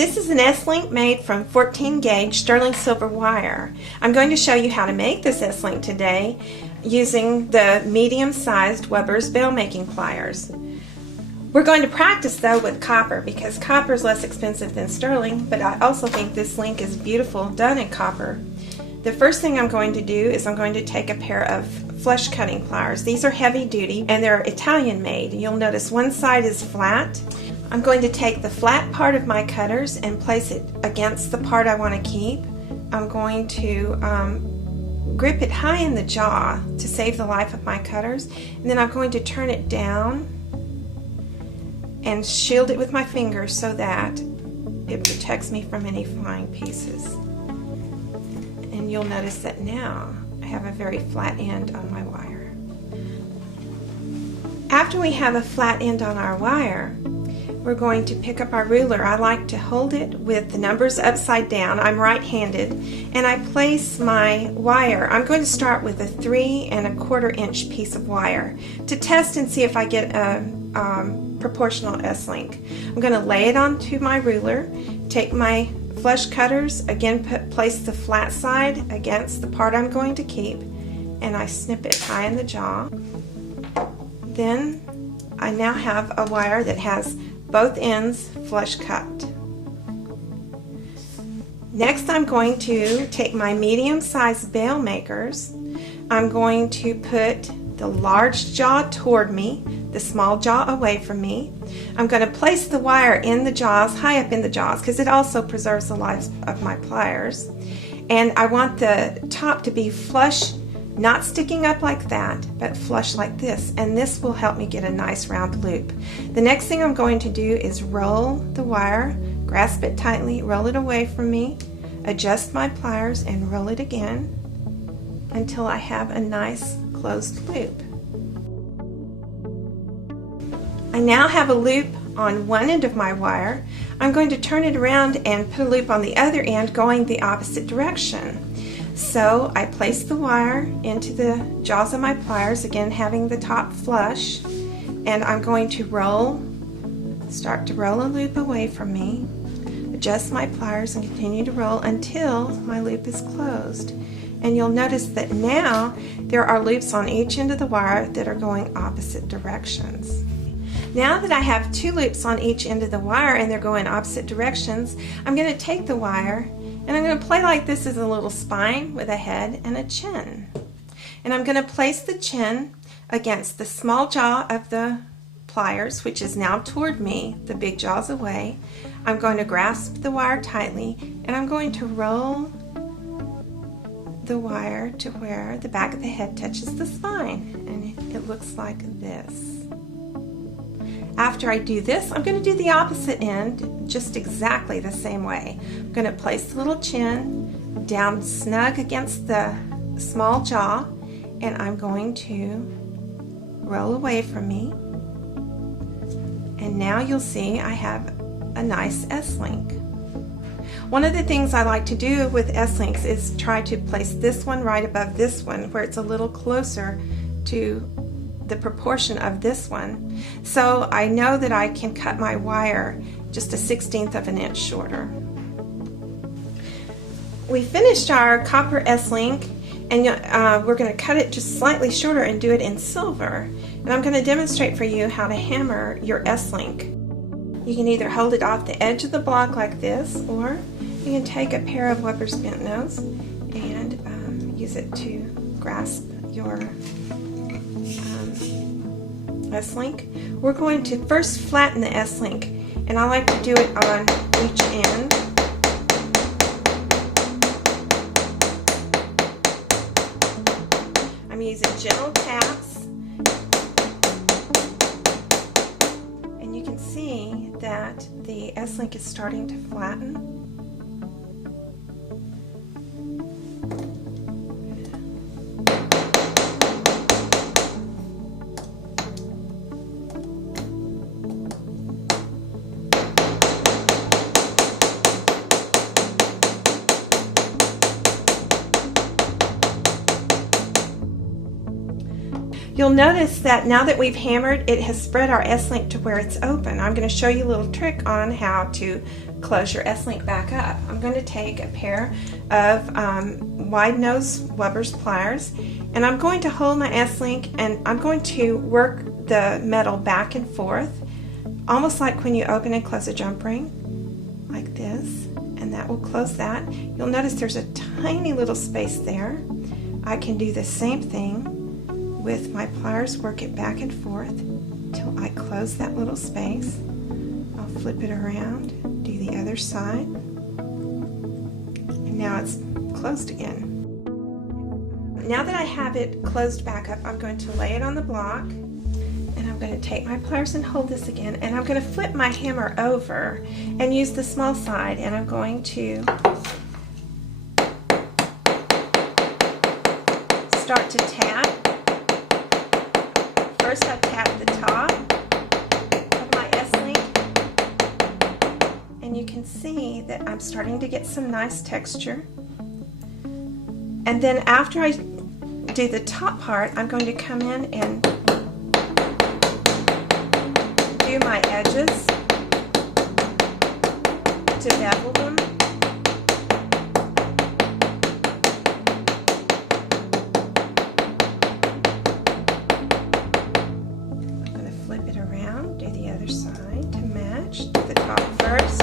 This is an S-link made from 14 gauge sterling silver wire. I'm going to show you how to make this S-link today using the medium-sized Wubbers bail making pliers. We're going to practice though with copper because copper is less expensive than sterling, but I also think this link is beautiful done in copper. The first thing I'm going to do is I'm going to take a pair of flush cutting pliers. These are heavy duty and they're Italian made. You'll notice one side is flat. I'm going to take the flat part of my cutters and place it against the part I want to keep. I'm going to grip it high in the jaw to save the life of my cutters, and then I'm going to turn it down and shield it with my fingers so that it protects me from any flying pieces. And you'll notice that now I have a very flat end on my wire. After we have a flat end on our wire, we're going to pick up our ruler. I like to hold it with the numbers upside down. I'm right-handed, and I place my wire. I'm going to start with a 3 1/4 inch piece of wire to test and see if I get a proportional S-link. I'm going to lay it onto my ruler, take my flush cutters, again place the flat side against the part I'm going to keep, and I snip it high in the jaw. Then I now have a wire that has both ends flush cut. Next, I'm going to take my medium-sized bail makers. I'm going to put the large jaw toward me, the small jaw away from me. I'm going to place the wire in the jaws, high up in the jaws, because it also preserves the life of my pliers. And I want the top to be flush, not sticking up like that, but flush like this, and this will help me get a nice round loop. The next thing I'm going to do is roll the wire, grasp it tightly, roll it away from me, adjust my pliers, and roll it again until I have a nice closed loop. I now have a loop on one end of my wire. I'm going to turn it around and put a loop on the other end going the opposite direction. So I place the wire into the jaws of my pliers, again having the top flush, and I'm going to start to roll a loop away from me, adjust my pliers and continue to roll until my loop is closed. And you'll notice that now there are loops on each end of the wire that are going opposite directions. Now that I have 2 loops on each end of the wire and they're going opposite directions, I'm going to take the wire and I'm going to play like this is a little spine with a head and a chin. And I'm going to place the chin against the small jaw of the pliers, which is now toward me, the big jaw's away. I'm going to grasp the wire tightly and I'm going to roll the wire to where the back of the head touches the spine, and it looks like this. After I do this, I'm going to do the opposite end just exactly the same way. I'm going to place the little chin down snug against the small jaw, and I'm going to roll away from me. And now you'll see I have a nice S-link. One of the things I like to do with S-links is try to place this one right above this one where it's a little closer to the proportion of this one, so I know that I can cut my wire just a 1/16 of an inch shorter. We finished our copper S-link, and we're going to cut it just slightly shorter and do it in silver. And I'm going to demonstrate for you how to hammer your S-link. You can either hold it off the edge of the block like this, or you can take a pair of Wubbers bent nose and use it to grasp your S-link. We're going to first flatten the S-link, and I like to do it on each end. I'm using gentle taps, and you can see that the S-link is starting to flatten. You'll notice that now that we've hammered, it has spread our S-link to where it's open. I'm going to show you a little trick on how to close your S-link back up. I'm going to take a pair of wide nose Wubbers pliers, and I'm going to hold my S-link and I'm going to work the metal back and forth, almost like when you open and close a jump ring, like this, and that will close that. You'll notice there's a tiny little space there. I can do the same thing with my pliers, work it back and forth till I close that little space. I'll flip it around, do the other side, and now it's closed again. Now that I have it closed back up, I'm going to lay it on the block, and I'm going to take my pliers and hold this again, and I'm going to flip my hammer over and use the small side, and I'm going to start to tap. First I tap the top of my S-link, and you can see that I'm starting to get some nice texture. And then after I do the top part, I'm going to come in and do my edges to bevel them. I'm going to flip it around, do the other side to match. Do the top first.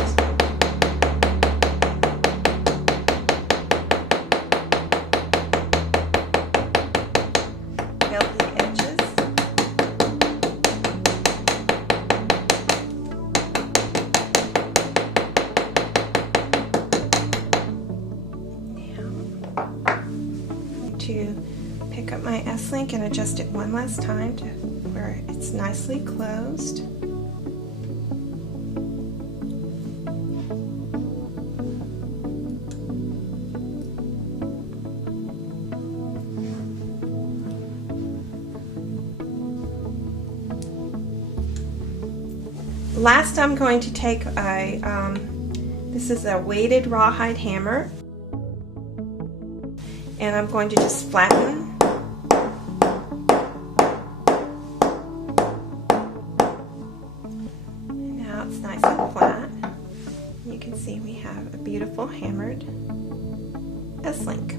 To pick up my S-link and adjust it one last time to where it's nicely closed. Last, I'm going to take a this is a weighted rawhide hammer, and I'm going to just flatten. And now it's nice and flat. You can see we have a beautiful hammered S-link.